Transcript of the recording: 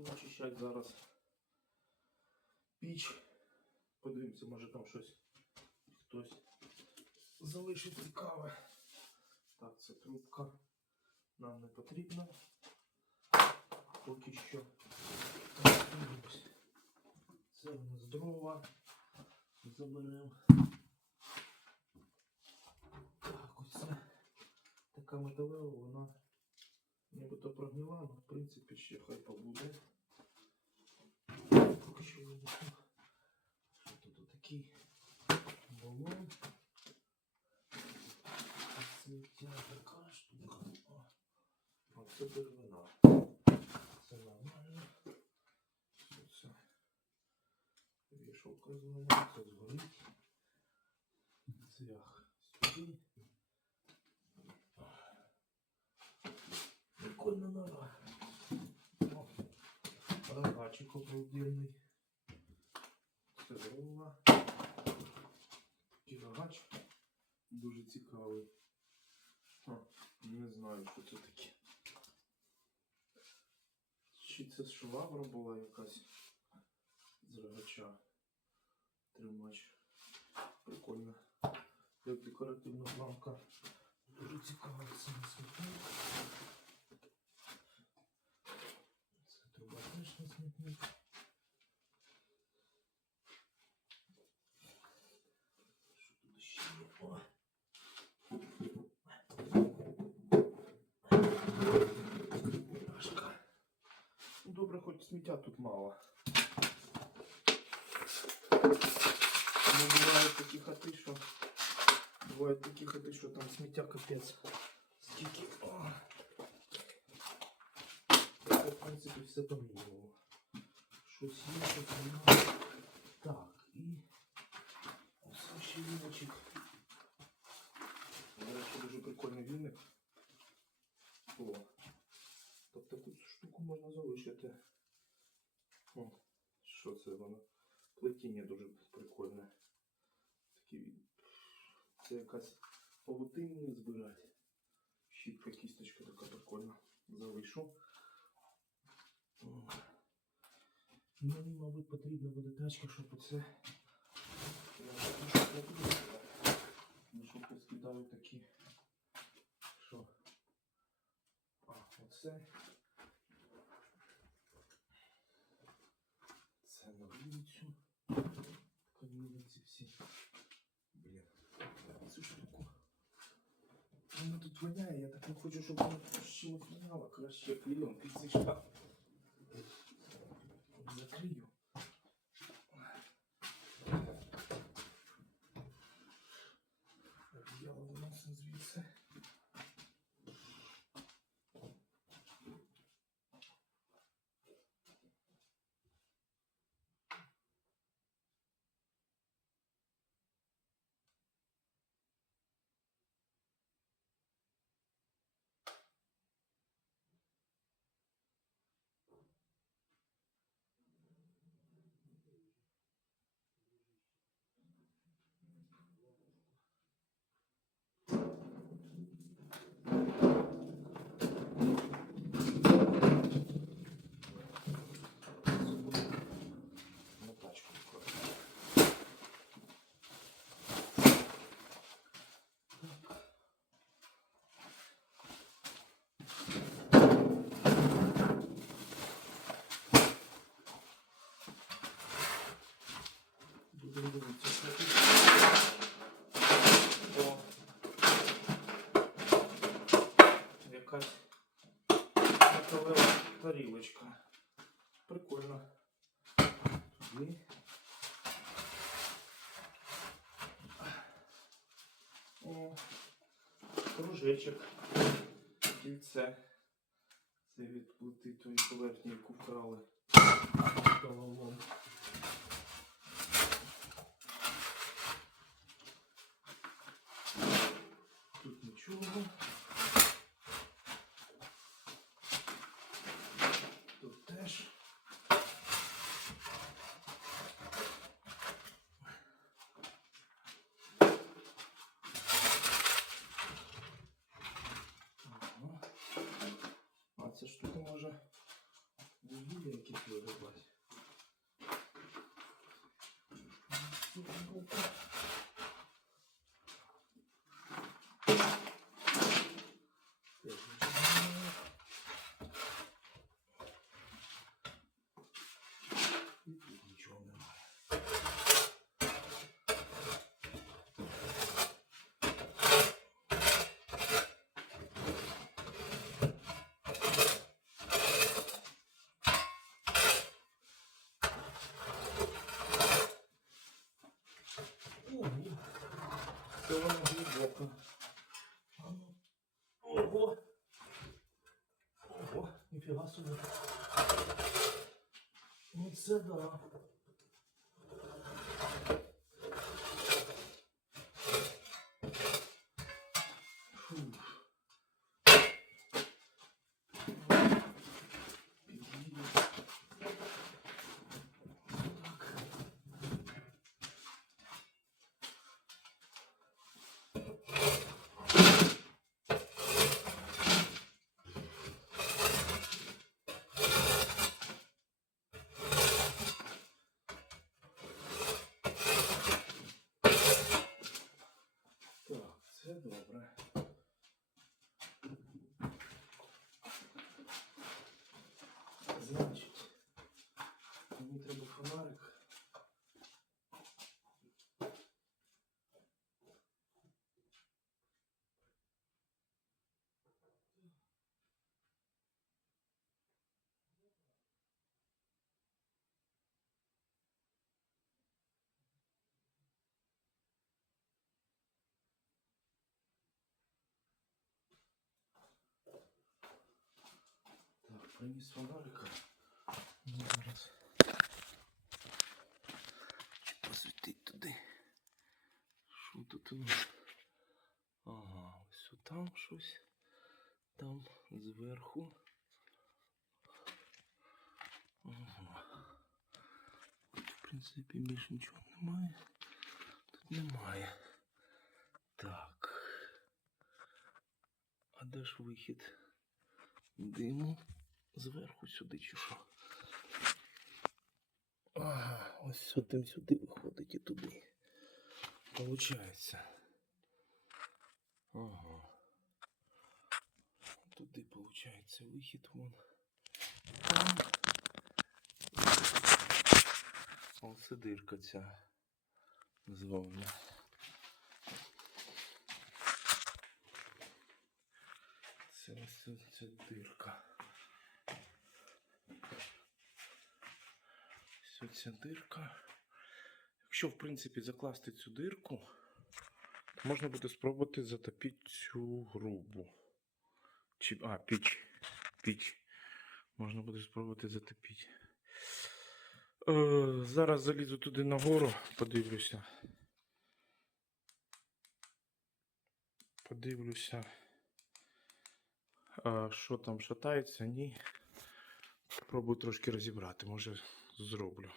Буду очищати зараз піч. Подивимося, може там щось хтось залишить цікаве. Так, це трубка. Нам не потрібно. Поки що. Це у нас дрова. Заберемо. Так, оце така металева, вона нібито прогнила, але в принципі ще хай побуде. Поки що винесу. Що тут такий балон. Сміття така штука. О, О, це деревина. Це нормально. Що це? Вішалка зелена, це згорить. Це дрова. Такий рогач дуже цікавий. Ха, не знаю, що це таке. Чи це швабра була якась з рогача. Тримач. Прикольно. Як декоративна планка. Дуже цікаво це на Що тут ще є? О! Пляшка. Ну, добре, хоч сміття тут мало. Ну, бувають такі хати, що бувають такі хати, що там сміття капець. Скільки. О. Це, в принципі, все по мінімуму. Щось є, немає. Так, і ось ще віночок. До речі, дуже прикольний віник. О. Тобто таку штуку можна залишити. О, що це воно? Плетіння дуже прикольне. Такі... Це якась павутиння збирати. Щітка, кісточка така прикольна. Залишу. Мені, мабуть, потрібна буде тачка, щоб оце. Ну, що поскидаю такі. Що? А, оце. Це на вулицю. Камінці всі. Блін. Цю штуку. Вона тут воняє, я так не хочу, щоб вона чимось воняло. Краще клейонки цей białą nocą zwice. Металева тарілочка. Прикольно. Туди. О, кружечок. Кільце. Це від плити тої поверхні, яку вкрали. Головом. Тут нічого. Тут теж. Ага. А ця штука може вугілля які вирубати. І тут нічого немає. Ого, це воно глибоко. Ого. Ого, ніфіга собі. Ну це да. приніс фонарика. Ну, зараз. Чи посвітить туди? Що тут у нас? Ага, ось там щось. Там зверху. Ага. Тут, в принципі, більше нічого немає. Тут немає. Так. А де ж вихід? Диму Зверху сюди чи що? Ага, ось сюди сюди виходить і туди. Получається. Ага. Туди получається вихід вон. Ось дирка ця зовні. Це ось ця дирка. Ось ця дирка. Якщо, в принципі, закласти цю дирку, то можна буде спробувати затопити цю грубу. Чи, а, піч. Піч. Можна буде спробувати затопити. Е, зараз залізу туди нагору, подивлюся. Подивлюся. А, що там шатається, ні. Спробую трошки розібрати, може зроблю.